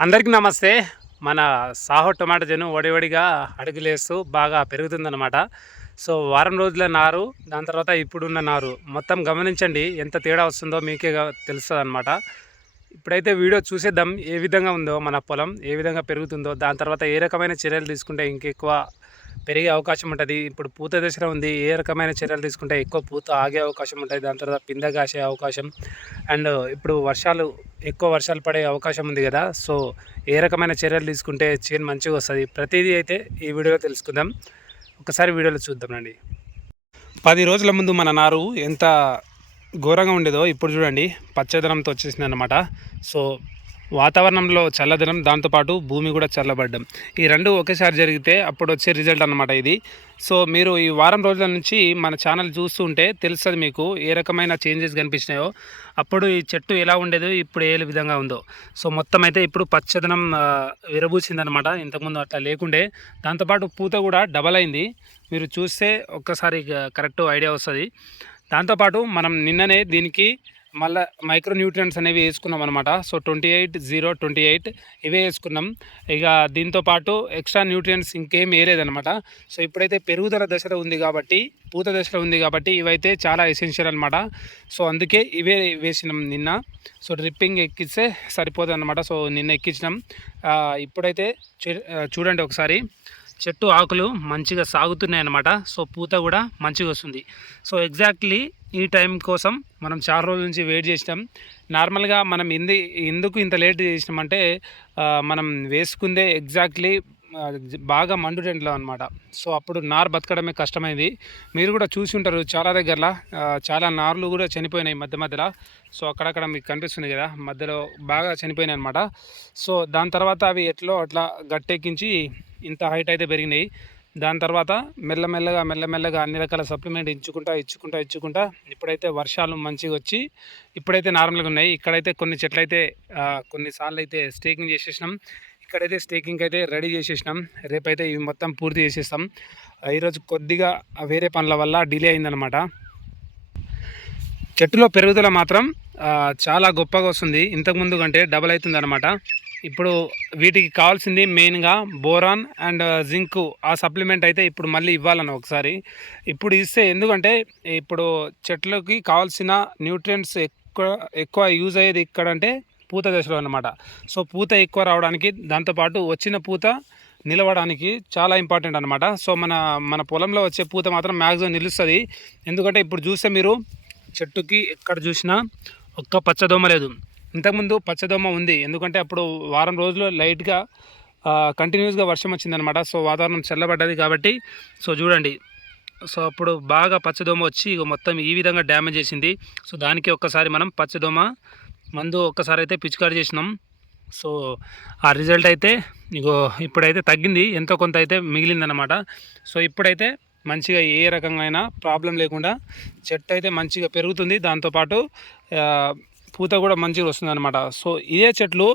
అందరికీ నమస్తే. మన సాహో టొమాటో జను వడివడిగా అడుగులేస్తూ బాగా పెరుగుతుందన్నమాట. సో వారం రోజుల నారు దాని తర్వాత ఇప్పుడున్న నారు. మొత్తం గమనించండి ఎంత తేడా వస్తుందో మీకే తెలుస్తుంది అనమాట ఇప్పుడైతే వీడియో చూసేద్దాం ఏ విధంగా ఉందో మన పొలం ఏ విధంగా పెరుగుతుందో దాని తర్వాత ఏ రకమైన చర్యలు తీసుకుంటే ఇంకెక్కువ పెరిగే అవకాశం ఉంటుంది. ఇప్పుడు పూత దశలో ఉంది. ఏ రకమైన చర్యలు తీసుకుంటే ఎక్కువ పూత ఆగే అవకాశం ఉంటుంది. దాని తర్వాత పిందె కాసే అవకాశం. అండ్ ఇప్పుడు వర్షాలు ఎక్కువ వర్షాలు పడే అవకాశం ఉంది కదా. సో ఏ రకమైన చర్యలు తీసుకుంటే చేను మంచిగా వస్తుంది? ప్రతిదీ అయితే ఈ వీడియోలో తెలుసుకుందాం. ఒకసారి వీడియోలో చూద్దామండి పది రోజుల ముందు మన నారు ఎంత ఘోరంగా ఉండేదో ఇప్పుడు చూడండి. పచ్చదనంతో వచ్చేసింది అనమాట సో వాతావరణంలో చల్లదనం దాంతోపాటు భూమి కూడా చల్లబడ్డం. ఈ రెండు ఒకేసారి జరిగితే అప్పుడు వచ్చే రిజల్ట్ అనమాట ఇది. సో మీరు ఈ వారం రోజుల నుంచి మన ఛానల్ చూస్తూ ఉంటే తెలుస్తుంది మీకు ఏ రకమైన చేంజెస్ కనిపించినాయో. అప్పుడు ఈ చెట్టు ఎలా ఉండేదో ఇప్పుడు ఏ విధంగా ఉందో. సో మొత్తం అయితే ఇప్పుడు పచ్చదనం విరబూసిందనమాట ఇంతకుముందు అట్లా లేకుండే. దాంతోపాటు పూత కూడా డబల్ అయింది. మీరు చూస్తే ఒక్కసారి కరెక్ట్ ఐడియా వస్తుంది. దాంతోపాటు మనం నిన్ననే దీనికి మళ్ళీ మైక్రో న్యూట్రియన్స్ అనేవి వేసుకున్నాం అనమాట so twenty eight zero twenty eight ఇవే వేసుకున్నాం. ఇక దీంతో పాటు ఎక్స్ట్రా న్యూట్రియన్స్ ఇంకేం వేయలేదనమాట సో ఇప్పుడైతే పెరుగుదల దశలో ఉంది కాబట్టి పూత దశలో ఉంది కాబట్టి ఇవైతే చాలా ఎసెన్షియల్ అనమాట సో అందుకే ఇవే వేసినాం నిన్న. సో డ్రిప్పింగ్ ఎక్కిస్తే సరిపోదు అనమాట సో నిన్న ఎక్కించినాం. ఇప్పుడైతే చూడండి ఒకసారి. చెట్టు ఆకులు మంచిగా సాగుతున్నాయి అన్నమాట సో పూత కూడా మంచిగా వస్తుంది. సో ఎగ్జాక్ట్లీ ఈ టైం కోసం మనం చాలా రోజుల నుంచి వెయిట్ చేసినాం. నార్మల్గా మనం ఎందు ఎందుకు ఇంత లేట్ చేసినామంటే మనం వేసుకుందే ఎగ్జాక్ట్లీ బాగా మండు టెంట్లో అనమాట సో అప్పుడు నారు బతకడమే కష్టమైంది. మీరు కూడా చూసి ఉంటారు చాలా దగ్గరలో. చాలా నార్లు కూడా చనిపోయినాయి మధ్య మధ్యలో. సో అక్కడక్కడ మీకు కనిపిస్తుంది కదా మధ్యలో బాగా చనిపోయినాయి అనమాట సో దాని తర్వాత అవి ఎట్లో అట్లా గట్టెక్కించి ఇంత హైట్ అయితే పెరిగినాయి. దాని తర్వాత మెల్లమెల్లగా మెల్లమెల్లగా అన్ని రకాల సప్లిమెంట్ ఇచ్చుకుంటా ఇచ్చుకుంటా ఇచ్చుకుంటా ఇప్పుడైతే వర్షాలు మంచిగా వచ్చి ఇప్పుడైతే నార్మల్గా ఉన్నాయి. ఇక్కడైతే కొన్ని చెట్లు అయితే కొన్నిసార్లు అయితే స్టేకింగ్ చేసేసినాం. ఇక్కడైతే స్టేకింగ్ అయితే రెడీ చేసేసినాం. రేపైతే ఇవి మొత్తం పూర్తి చేసేస్తాం. ఈరోజు కొద్దిగా వేరే పనుల వల్ల డిలే అయిందనమాట చెట్టులో పెరుగుదల మాత్రం చాలా గొప్పగా వస్తుంది. ఇంతకుముందు కంటే డబల్ అవుతుంది అనమాట ఇప్పుడు వీటికి కావాల్సింది మెయిన్గా బోరాన్ అండ్ జింక్ ఆ సప్లిమెంట్ అయితే ఇప్పుడు మళ్ళీ ఇవ్వాలని ఒకసారి. ఇప్పుడు ఇస్తే ఎందుకంటే ఇప్పుడు చెట్లకి కావాల్సిన న్యూట్రియంట్స్ ఎక్కువ ఎక్కువ యూజ్ అయ్యేది ఇక్కడంటే పూత దశలో అనమాట సో పూత ఎక్కువ రావడానికి దాంతోపాటు వచ్చిన పూత నిలవడానికి చాలా ఇంపార్టెంట్ అనమాట సో మన మన పొలంలో వచ్చే పూత మాత్రం మ్యాక్సిమం నిలుస్తుంది. ఎందుకంటే ఇప్పుడు చూస్తే మీరు చెట్టుకి ఎక్కడ చూసినా ఒక్క పచ్చదోమ లేదు. ఇంతకుముందు పచ్చదోమ ఉంది. ఎందుకంటే అప్పుడు వారం రోజులు లైట్గా కంటిన్యూస్గా వర్షం వచ్చిందనమాట సో వాతావరణం చల్లబడ్డది కాబట్టి సో చూడండి. సో అప్పుడు బాగా పచ్చదోమ వచ్చి ఇక మొత్తం ఈ విధంగా డ్యామేజ్ చేసింది. సో దానికి ఒక్కసారి మనం పచ్చదోమ మందు ఒక్కసారి అయితే పిచికారి చేసినాం. సో ఆ రిజల్ట్ అయితే ఇగో ఇప్పుడైతే తగ్గింది. ఎంతో కొంత అయితే మిగిలిందనమాట సో ఇప్పుడైతే మంచిగా ఏ రకంగా అయినా ప్రాబ్లం లేకుండా చెట్టు అయితే మంచిగా పెరుగుతుంది. దాంతోపాటు పూత కూడా మంచిగా వస్తుంది అనమాట సో ఇదే చెట్లు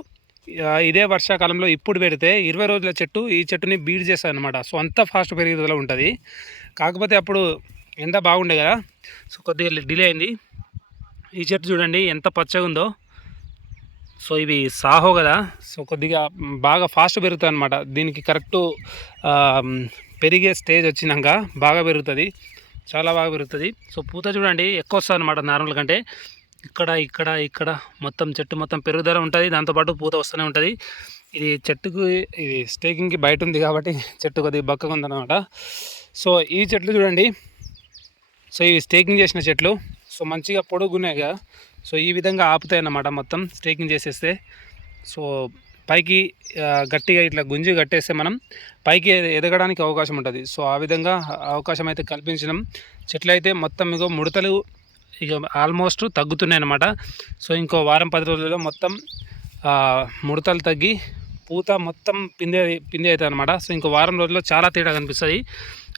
ఇదే వర్షాకాలంలో ఇప్పుడు పెడితే ఇరవై రోజుల చెట్టు ఈ చెట్టుని బీడ్ చేస్తుంది అనమాట సో అంత ఫాస్ట్ పెరుగుదల ఉంటుంది. కాకపోతే అప్పుడు ఎంత బాగుండే కదా సో కొద్దిగా డిలే అయింది. ఈ చెట్టు చూడండి ఎంత పచ్చగా ఉందో. సో ఇవి సాహో కదా సో కొద్దిగా బాగా ఫాస్ట్ పెరుగుతుంది అనమాట దీనికి కరెక్టు పెరిగే స్టేజ్ వచ్చినాక బాగా పెరుగుతుంది. చాలా బాగా పెరుగుతుంది. సో పూత చూడండి ఎక్కువ వస్తుంది అనమాట నార్మల్ కంటే. ఇక్కడ ఇక్కడ ఇక్కడ మొత్తం చెట్టు మొత్తం పెరుగుదల ఉంటుంది. దాంతోపాటు పూత వస్తూనే ఉంటుంది. ఇది చెట్టుకు ఇది స్టేకింగ్కి బయట ఉంది కాబట్టి చెట్టు కొద్దిగా బక్కగా ఉందన్నమాట. సో ఈ చెట్లు చూడండి. సో ఇవి స్టేకింగ్ చేసిన చెట్లు. సో మంచిగా పొడుగున్నాయి కదా. సో ఈ విధంగా ఆపుతాయి అన్నమాట మొత్తం స్టేకింగ్ చేసేస్తే. సో పైకి గట్టిగా ఇట్లా గుంజి కట్టేస్తే మనం పైకి ఎదగడానికి అవకాశం ఉంటుంది. సో ఆ విధంగా అవకాశం అయితే కల్పించడం చెట్లు అయితే మొత్తం ఇగో ముడతలు ఇక ఆల్మోస్ట్ తగ్గుతున్నాయి అనమాట సో ఇంకో వారం పది రోజుల్లో మొత్తం ముడతలు తగ్గి పూత మొత్తం పిందే పిందే అవుతుంది అనమాట సో ఇంకో వారం రోజుల్లో చాలా తేడా కనిపిస్తుంది.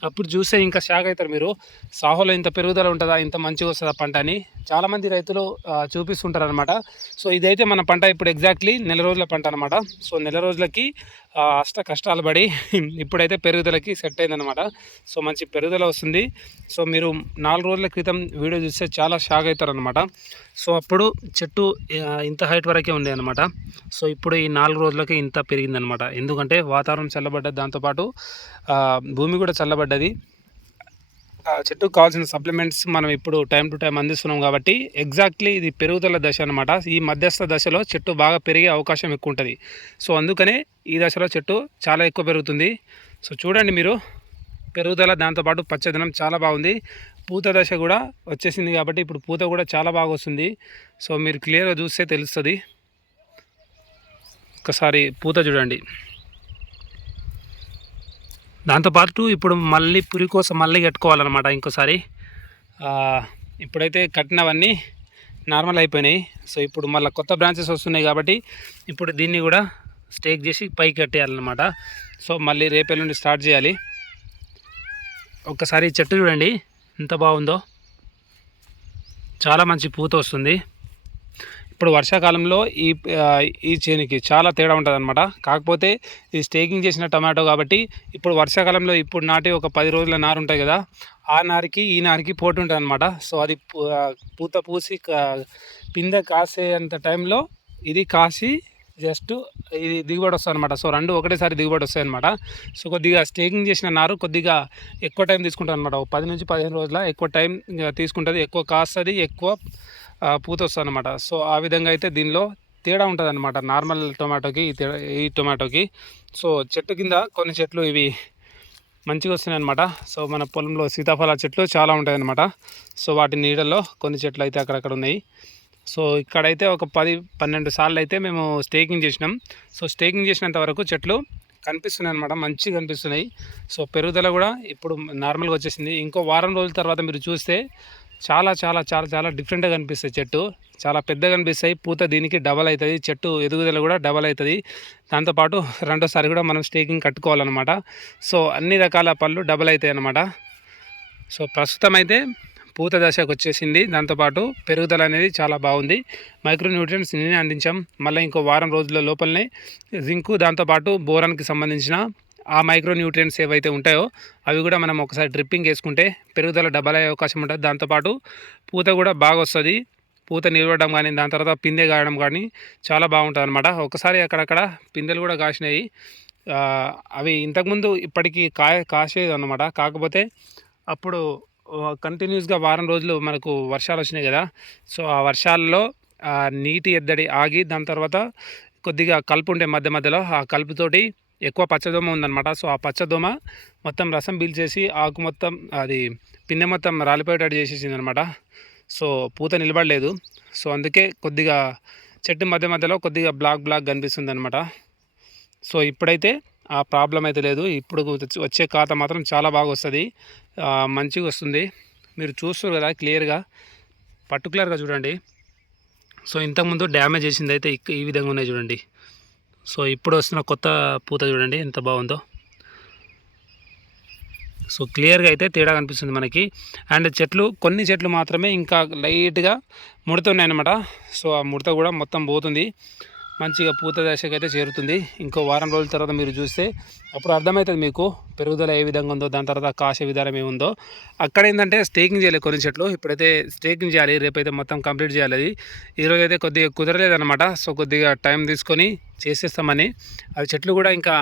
అప్పుడు చూస్తే ఇంకా షాక్ అవుతారు మీరు. సాహోలో ఇంత పెరుగుదల ఉంటుందా? ఇంత మంచిగా వస్తుందా పంట అని? చాలామంది రైతులు చూపిస్తుంటారు అనమాట సో ఇదైతే మన పంట ఇప్పుడు ఎగ్జాక్ట్లీ నెల రోజుల పంట అనమాట సో నెల రోజులకి అష్ట కష్టాలు పడి ఇప్పుడైతే పెరుగుదలకి సెట్ అయిందనమాట సో మంచి పెరుగుదల వస్తుంది. సో మీరు నాలుగు రోజుల క్రితం వీడియో చూస్తే చాలా షాక్ అవుతారనమాట సో అప్పుడు చెట్టు ఇంత హైట్ వరకే ఉంది అనమాట సో ఇప్పుడు ఈ నాలుగు రోజులకి ఇంత పెరిగిందనమాట ఎందుకంటే వాతావరణం చల్లబడ్డది. దాంతోపాటు భూమి కూడా చల్లబడ్డది. చెట్టుకు కావాల్సిన సప్లిమెంట్స్ మనం ఇప్పుడు టైం టు టైం అందిస్తున్నాం కాబట్టి ఎగ్జాక్ట్లీ ఇది పెరుగుదల దశ అనమాట ఈ మధ్యస్థ దశలో చెట్టు బాగా పెరిగే అవకాశం ఎక్కువ ఉంటుంది. సో అందుకనే ఈ దశలో చెట్టు చాలా ఎక్కువ పెరుగుతుంది. సో చూడండి మీరు పెరుగుదల దాంతోపాటు పచ్చదనం చాలా బాగుంది. పూత దశ కూడా వచ్చేసింది కాబట్టి ఇప్పుడు పూత కూడా చాలా బాగా వస్తుంది. సో మీరు క్లియర్గా చూస్తే తెలుస్తుంది. ఒకసారి పూత చూడండి. దాంతోపాటు ఇప్పుడు మళ్ళీ పురి కోసం మళ్ళీ కట్టుకోవాలన్నమాట ఇంకోసారి. ఇప్పుడైతే కట్టినవన్నీ నార్మల్ అయిపోయినాయి. సో ఇప్పుడు మళ్ళీ కొత్త బ్రాంచెస్ వస్తున్నాయి కాబట్టి ఇప్పుడు దీన్ని కూడా స్టేక్ చేసి పైకి కట్టేయాలన్నమాట. సో మళ్ళీ రేపే నుండి స్టార్ట్ చేయాలి. ఒక్కసారి చెట్టు చూడండి ఎంత బాగుందో. చాలా మంచి పూత వస్తుంది. ఇప్పుడు వర్షాకాలంలో ఈ ఈ చేనికి చాలా తేడా ఉంటుంది అనమాట కాకపోతే ఇది స్టేకింగ్ చేసిన టమాటో కాబట్టి ఇప్పుడు వర్షాకాలంలో ఇప్పుడు నాటి ఒక పది రోజుల నారు ఉంటాయి కదా ఆ నారికి ఈ నారికి పోటీ ఉంటుంది అనమాట సో అది పూ- పూత పూసి పింద పిందె టైంలో ఇది కాసి జస్ట్ ఇది దిగుబడి వస్తుంది అనమాట సో రెండు ఒకటేసారి దిగుబడి వస్తాయి అనమాట సో కొద్దిగా స్టేకింగ్ చేసిన నారు కొద్దిగా ఎక్కువ టైం తీసుకుంటుంది అనమాట ఒక పది నుంచి పదిహేను రోజుల ఎక్కువ టైం తీసుకుంటుంది. ఎక్కువ కాస్తుంది ఎక్కువ పూత వస్తుంది అనమాట సో ఆ విధంగా అయితే దీనిలో తేడా ఉంటుంది అనమాట నార్మల్ టొమాటోకి ఈ తేడా ఈ టొమాటోకి. సో చెట్టు కింద కొన్ని చెట్లు ఇవి మంచిగా వస్తున్నాయి అనమాట సో మన పొలంలో సీతాఫల చెట్లు చాలా ఉంటాయి అనమాట సో వాటి నీడల్లో కొన్ని చెట్లు అయితే అక్కడక్కడ ఉన్నాయి. సో ఇక్కడైతే ఒక పది పన్నెండు సార్లు అయితే మేము స్టేకింగ్ చేసినాం. సో స్టేకింగ్ చేసినంత వరకు చెట్లు కనిపిస్తున్నాయి అనమాట మంచిగా కనిపిస్తున్నాయి. సో పెరుగుదల కూడా ఇప్పుడు నార్మల్గా వచ్చేసింది. ఇంకో వారం రోజుల తర్వాత మీరు చూస్తే చాలా చాలా చాలా చాలా డిఫరెంట్గా కనిపిస్తాయి చెట్టు. చాలా పెద్దగా కనిపిస్తాయి. పూత దీనికి డబల్ అవుతుంది. చెట్టు ఎదుగుదల కూడా డబల్ అవుతుంది. దాంతోపాటు రెండోసారి కూడా మనం స్టేకింగ్ కట్టుకోవాలన్నమాట. సో అన్ని రకాల పళ్ళు డబల్ అవుతాయి అన్నమాట సో ప్రస్తుతం అయితే పూత దశకు వచ్చేసింది. దాంతోపాటు పెరుగుదల అనేది చాలా బాగుంది. మైక్రోన్యూట్రియన్స్ నేనే అందించాం. మళ్ళీ ఇంకో వారం రోజుల లోపలనే జింకు దాంతోపాటు బోరానికి సంబంధించిన ఆ మైక్రో న్యూట్రియన్స్ ఏవైతే ఉంటాయో అవి కూడా మనం ఒకసారి డ్రిప్పింగ్ వేసుకుంటే పెరుగుదల డబల్ అయ్యే అవకాశం ఉంటుంది. దాంతోపాటు పూత కూడా బాగా వస్తుంది. పూత నిలవడం కానీ దాని తర్వాత పిందె కాయడం కానీ చాలా బాగుంటుంది అనమాట ఒకసారి అక్కడక్కడ పిందెలు కూడా కాసినాయి. అవి ఇంతకుముందు ఇప్పటికీ కాయ కాసేది అనమాట కాకపోతే అప్పుడు కంటిన్యూస్గా వారం రోజులు మనకు వర్షాలు వచ్చినాయి కదా. సో ఆ వర్షాల్లో నీటి ఎద్దడి ఆగి దాని తర్వాత కొద్దిగా కలుపు ఉండే మధ్య మధ్యలో ఆ కలుపుతోటి ఎక్కువ పచ్చదోమ ఉందన్నమాట. సో ఆ పచ్చదోమ మొత్తం రసం పీల్చేసి ఆకు మొత్తం అది పిన్నె మొత్తం రాలిపోయేటట్టు చేసేసింది అనమాట సో పూత నిలబడలేదు. సో అందుకే కొద్దిగా చెట్టు మధ్య మధ్యలో కొద్దిగా బ్లాక్ బ్లాక్ కనిపిస్తుంది అనమాట సో ఇప్పుడైతే ఆ ప్రాబ్లం అయితే లేదు. ఇప్పుడు వచ్చే- కాత మాత్రం చాలా బాగా వస్తుంది. మంచిగా వస్తుంది. మీరు చూస్తారు కదా క్లియర్గా పర్టికులర్గా చూడండి. సో ఇంతకుముందు డ్యామేజ్ చేసింది అయితే ఈ విధంగా ఉన్నాయి చూడండి. సో ఇప్పుడు వస్తున్న కొత్త పూత చూడండి ఎంత బాగుందో. సో క్లియర్గా అయితే తేడా కనిపిస్తుంది మనకి. అండ్ చెట్లు కొన్ని చెట్లు మాత్రమే ఇంకా లైట్గా ముడుతున్నాయి అనమాట సో ఆ ముడత కూడా మొత్తం పోతుంది. మంచిగా పూత దశకు అయితే చేరుతుంది. ఇంకో వారం రోజుల తర్వాత మీరు చూస్తే అప్పుడు అర్థమవుతుంది మీకు పెరుగుదల ఏ విధంగా ఉందో దాని తర్వాత కాసే విధానం ఏముందో. అక్కడ ఏంటంటే స్టేకింగ్ చేయాలి కొన్ని చెట్లు. ఇప్పుడైతే స్టేకింగ్ చేయాలి రేపైతే మొత్తం కంప్లీట్ చేయాలి అది. ఈరోజు అయితే కొద్దిగా కుదరలేదన్నమాట. సో కొద్దిగా టైం తీసుకొని చేసేస్తామని. అవి చెట్లు కూడా ఇంకా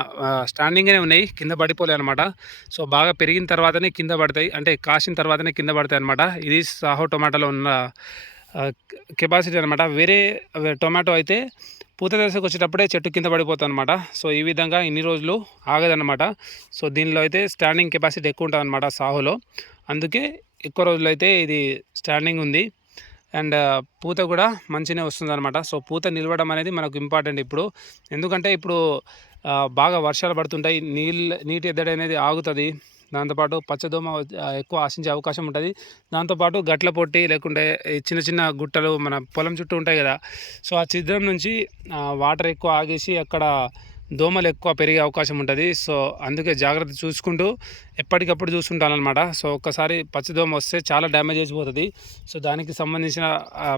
స్టాండింగ్గానే ఉన్నాయి. కింద పడిపోలే అనమాట సో బాగా పెరిగిన తర్వాతనే కింద పడతాయి. అంటే కాసిన తర్వాతనే కింద పడతాయి అనమాట ఇది సాహో టొమాటోలో ఉన్న కెపాసిటీ అనమాట వేరే టొమాటో అయితే పూత దశకు వచ్చేటప్పుడే చెట్టు కింద పడిపోతుంది అనమాట సో ఈ విధంగా ఇన్ని రోజులు ఆగదనమాట సో దీనిలో అయితే స్టాండింగ్ కెపాసిటీ ఎక్కువ ఉంటుంది అనమాట సాహోలో. అందుకే ఎక్కువ రోజులు అయితే ఇది స్టాండింగ్ ఉంది. అండ్ పూత కూడా మంచిగా వస్తుంది అనమాట సో పూత నిలవడం అనేది మనకు ఇంపార్టెంట్ ఇప్పుడు. ఎందుకంటే ఇప్పుడు బాగా వర్షాలు పడుతుంటాయి. నీళ్ళు నీటి ఎద్దడి అనేది ఆగుతుంది. దాంతోపాటు పచ్చదోమ ఎక్కువ ఆశించే అవకాశం ఉంటుంది. దాంతోపాటు గట్ల పొట్టి లేకుంటే చిన్న చిన్న గుట్టలు మన పొలం చుట్టూ ఉంటాయి కదా. సో ఆ చిద్రం నుంచి వాటర్ ఎక్కువ ఆగేసి అక్కడ దోమలు ఎక్కువ పెరిగే అవకాశం ఉంటుంది. సో అందుకే జాగ్రత్త చూసుకుంటూ ఎప్పటికప్పుడు చూసుకుంటానమాట సో ఒక్కసారి పచ్చదోమ వస్తే చాలా డ్యామేజ్ అయిపోతుంది సో దానికి సంబంధించిన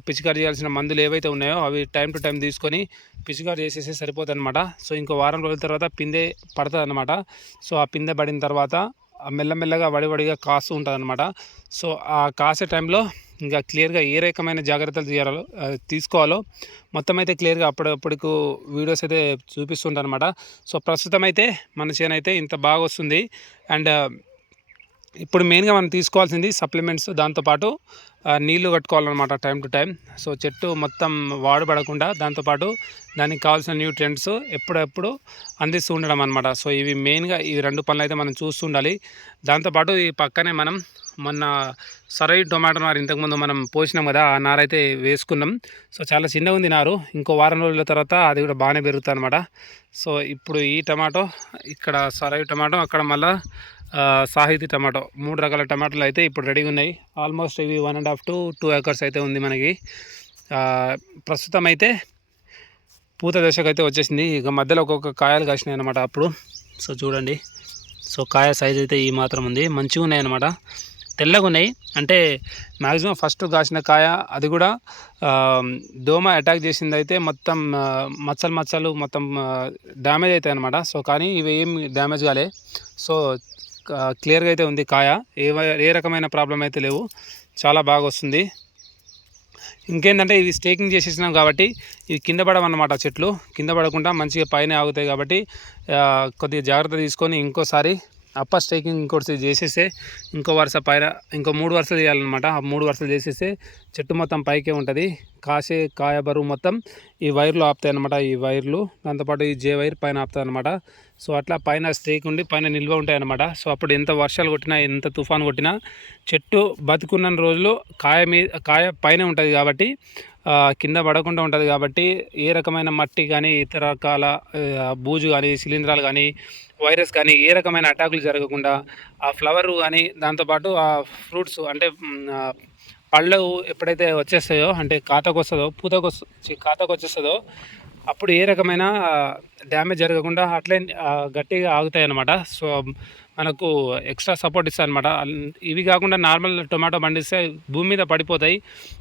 పిచికారి చేయాల్సిన మందులు ఏవైతే ఉన్నాయో అవి టైం టు టైం తీసుకొని పిచికారి చేసేస్తే సరిపోతుంది అనమాట సో ఇంకో వారం రోజుల తర్వాత పిందె పడుతుంది అనమాట సో ఆ పిందె పడిన తర్వాత మెల్లమెల్లగా వడివడిగా కాస్తూ ఉంటుంది అనమాట సో ఆ కాసే టైంలో ఇంకా క్లియర్గా ఏ రకమైన జాగ్రత్తలు తీయాలో తీసుకోవాలో మొత్తం అయితే క్లియర్గా అప్పుడప్పుడు వీడియోస్ అయితే చూపిస్తుంటాను సో ప్రస్తుతం అయితే మన చేను అయితే ఇంత బాగా వస్తుంది అండ్ ఇప్పుడు మెయిన్గా మనం తీసుకోవాల్సింది సప్లిమెంట్స్ దాంతోపాటు నీళ్ళు కట్టుకోవాలన్నమాట టైం టు టైం సో చెట్టు మొత్తం వాడబడకుండా దాంతోపాటు దానికి కావాల్సిన న్యూట్రియంట్స్ ఎప్పుడెప్పుడు అందిస్తూ ఉండడం అనమాట సో ఇవి మెయిన్గా ఈ రెండు పనులు అయితే మనం చూస్తూ ఉండాలి. దాంతోపాటు ఈ పక్కనే మనం మొన్న సరై టొమాటో నారు ఇంతకుముందు మనం పోసినాం కదా ఆ నారు అయితే వేసుకున్నాం. సో చాలా చిన్నగా ఉంది నారు. ఇంకో వారం రోజుల తర్వాత అది కూడా బాగానే పెరుగుతుంది అనమాట సో ఇప్పుడు ఈ టమాటో ఇక్కడ సరై టమాటో అక్కడ మళ్ళీ సాహితీ టమాటో. మూడు రకాల టమాటాలు అయితే ఇప్పుడు రెడీగా ఉన్నాయి. ఆల్మోస్ట్ ఇవి one and half to two acres అయితే ఉంది మనకి. ప్రస్తుతం అయితే పూత దశకు అయితే వచ్చేసింది. ఇక మధ్యలో ఒక్కొక్క కాయలు కాసినాయి అనమాట అప్పుడు. సో చూడండి. సో కాయ సైజ్ అయితే ఈ మాత్రం ఉంది. మంచిగా ఉన్నాయి అనమాట తెల్లగా ఉన్నాయి. అంటే మ్యాక్సిమం ఫస్ట్ కాసిన కాయ అది కూడా దోమ అటాక్ చేసింది అయితే మొత్తం మచ్చలు మచ్చలు మొత్తం డ్యామేజ్ అవుతాయి అనమాట సో కానీ ఇవి ఏం డ్యామేజ్ కాలే. సో క్లియర్గా అయితే ఉంది కాయ. ఏ ఏ రకమైన ప్రాబ్లం అయితే లేవు. చాలా బాగా వస్తుంది. ఇంకేంటంటే ఇవి స్టేకింగ్ చేసేసినాం కాబట్టి ఇవి కింద పడవన్నమాట చెట్లు. కింద పడకుండా మంచిగా పైన ఆగుతాయి కాబట్టి కొద్దిగా జాగ్రత్త తీసుకొని ఇంకోసారి అప్పర్ స్టేకింగ్ ఇంకోటి చేసేస్తే ఇంకో వరుస పైన ఇంకో మూడు వరుసలు చేయాలన్నమాట. ఆ మూడు వరుసలు చేసేస్తే చెట్టు మొత్తం పైకే ఉంటుంది. కాసే కాయ బరువు మొత్తం ఈ వైర్లు ఆపుతాయి అనమాట ఈ వైర్లు. దాంతోపాటు ఈ జే వైర్ పైన ఆపుతాయి అనమాట సో అట్లా పైన స్టేక్ ఉండి పైన నిల్వ ఉంటాయి అనమాట సో అప్పుడు ఎంత వర్షాలు కొట్టినా ఎంత తుఫాన్ కొట్టినా చెట్టు బతుకున్న రోజులు కాయ మీద కాయ పైన ఉంటుంది కాబట్టి కింద పడకుండా ఉంటుంది కాబట్టి ఏ రకమైన మట్టి కానీ ఇతర రకాల బూజు కానీ శిలీంధ్రాలు కానీ వైరస్ కానీ ఏ రకమైన అటాకులు జరగకుండా ఆ ఫ్లవర్ కానీ దాంతోపాటు ఆ ఫ్రూట్స్ అంటే పళ్ళు ఎప్పుడైతే వచ్చేస్తాయో అంటే కాతకు వస్తుందో పూతకు కాతకు వచ్చేస్తుందో అప్పుడు ఏ రకమైన డ్యామేజ్ జరగకుండా అట్లే గట్టిగా ఆగుతాయి అన్నమాట సో మనకు ఎక్స్ట్రా సపోర్ట్ ఇస్తాయి అనమాట ఇవి కాకుండా నార్మల్ టొమాటో పండిస్తే భూమి మీద పడిపోతాయి.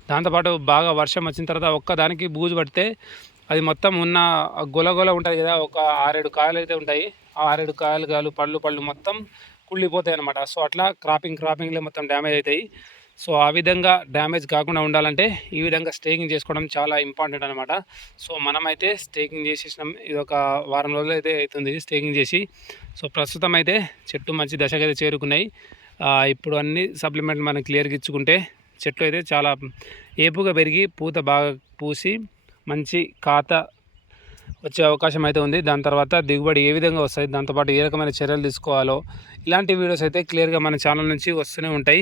దాంతోపాటు బాగా వర్షం వచ్చిన తర్వాత ఒక్కదానికి బూజు పడితే అది మొత్తం ఉన్న గొలగొల ఉంటుంది కదా ఒక ఆరేడు కాయలు అయితే ఉంటాయి. ఆ ఆరేడు కాయలు కాయలు పళ్ళు పళ్ళు మొత్తం కుళ్ళిపోతాయి అనమాట సో అట్లా క్రాపింగ్ క్రాపింగ్లో మొత్తం డ్యామేజ్ అవుతాయి. సో ఆ విధంగా డ్యామేజ్ కాకుండా ఉండాలంటే ఈ విధంగా స్టేకింగ్ చేసుకోవడం చాలా ఇంపార్టెంట్ అనమాట సో మనమైతే స్టేకింగ్ చేసేసినాం. ఇది ఒక వారం రోజులు అయితే అవుతుంది స్టేకింగ్ చేసి. సో ప్రస్తుతం అయితే చెట్టు మంచి దశకు అయితే చేరుకున్నాయి ఇప్పుడు అన్ని సప్లిమెంట్ మనం క్లియర్గా ఇచ్చుకుంటే చెట్లు అయితే చాలా ఏపుగా పెరిగి పూత బాగా పూసి మంచి కాత వచ్చే అవకాశం అయితే ఉంది. దాని తర్వాత దిగుబడి ఏ విధంగా వస్తాయి దాంతోపాటు ఏ రకమైన చర్యలు తీసుకోవాలో ఇలాంటి వీడియోస్ అయితే క్లియర్గా మన ఛానల్ నుంచి వస్తూనే ఉంటాయి.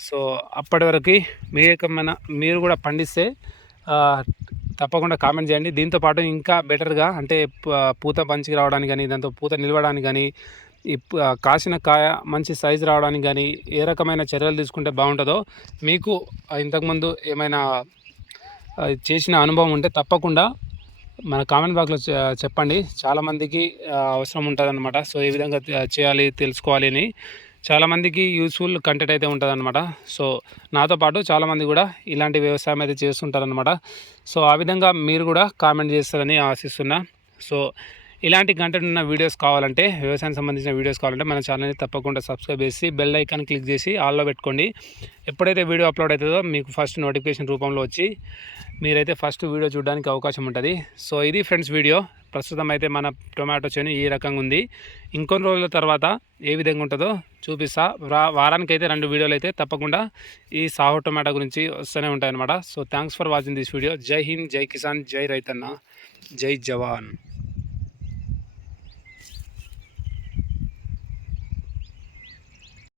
సో అప్పటి వరకు మీ మీరు కూడా పండిస్తే తప్పకుండా కామెంట్ చేయండి. దీంతో పాటు ఇంకా బెటర్గా అంటే ప- పూత పంచికి రావడానికి కానీ దాంతో పూత నిలవడానికి కానీ ఈ కాసిన కాయ మంచి సైజు రావడానికి కానీ ఏ రకమైన చర్యలు తీసుకుంటే బాగుంటుందో మీకు ఇంతకుముందు ఏమైనా చేసిన అనుభవం ఉంటే తప్పకుండా మన కామెంట్ బాక్స్లో చెప్పండి. చాలామందికి అవసరం ఉంటుంది అనమాట సో ఏ విధంగా చేయాలి తెలుసుకోవాలి అని. చాలామందికి యూస్ఫుల్ కంటెంట్ అయితే ఉంటుంది అనమాట సో నాతో పాటు చాలామంది కూడా ఇలాంటి వ్యవసాయం అయితే చేస్తుంటారనమాట సో ఆ విధంగా మీరు కూడా కామెంట్ చేస్తారని ఆశిస్తున్నా. సో ఇలాంటి కంటెంట్ ఉన్న వీడియోస్ కావాలంటే వ్యవసాయం సంబంధించిన వీడియోస్ కావాలంటే మన ఛానల్ని తప్పకుండా సబ్స్క్రైబ్ చేసి బెల్ ఐకాన్ క్లిక్ చేసి ఆల్లో పెట్టుకోండి. ఎప్పుడైతే వీడియో అప్లోడ్ అవుతుందో మీకు ఫస్ట్ నోటిఫికేషన్ రూపంలో వచ్చి మీరైతే ఫస్ట్ వీడియో చూడడానికి అవకాశం ఉంటుంది. సో ఇది ఫ్రెండ్స్ వీడియో ప్రస్తుతం అయితే మన టొమాటో చేను ఈ రకంగా ఉంది. ఇంకొన్ని రోజుల తర్వాత ఏ విధంగా ఉంటుందో చూపిస్తా. వారానికి అయితే రెండు వీడియోలు అయితే తప్పకుండా ఈ సాహో టొమాటో గురించి వస్తూనే ఉంటాయన్నమాట. So thanks for watching this video జై హింద్ జై కిసాన్ జై రైతన్న జై జవాన్.